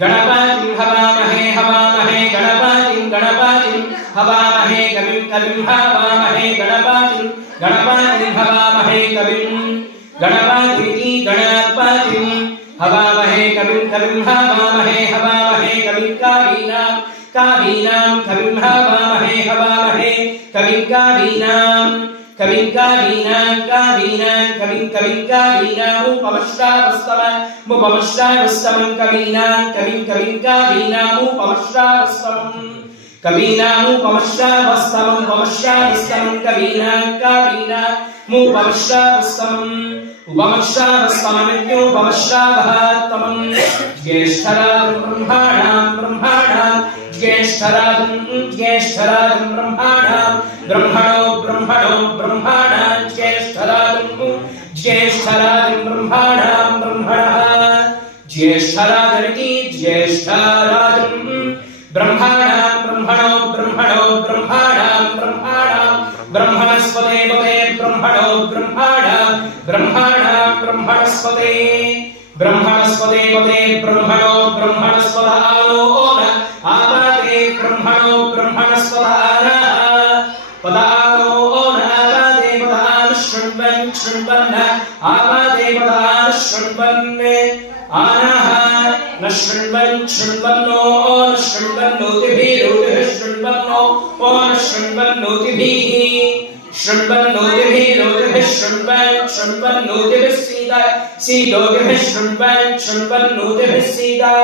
गणपतिं हवामहे हवामहे गणपतिं गणपतिं हवामहे कविं कविं हवामहे गणपतिं गणपतिं हवामहे कविं गणपतिं गणपतिं हवामहे कविं कविं हवामहे हवामहे कविं कवीनां कवीनां कविं हवामहे हवामहे कविं कवीनां कविं कवीनां कवीनां कविं कविं कवीनां उपमश्रावस्तमं कवीनां कविं कविं कवीनां उपमश्रावस्तमं कवीनां उपमश्रावस्तमं कवीनां कवीनां उपमश्रावस्तमं ज्येष्ठराजं ब्रह्मणां ज्येष्ठराजं ब्रह्मणां ब्रह्मणो ब्रह्मणां ज्येष्ठराजं ब्रह्मणः ज्येष्ठराजनिति ज्येष्ठराजं ब्रह्मणां ब्रह्मणां ब्रह्मणस्पते ब्रह्मणो ब्रह्मणस्पते ब्रह्मणो ब्रह्मणस्पदानो आपाते ब्रह्मणो ब्रह्मणस्पदानः पदानो आपाते पदान शृण्वन् आपाते पदान शृण्वन् आनः न शृण्वन्नो न शृण्वन्नोतिभिः शृण्वन्नो ओ न शृण्वन्नोतिभिः शृण्वन्नोतिभिः सीदोतिभिः शृण्वन्नोतिभिः सीदा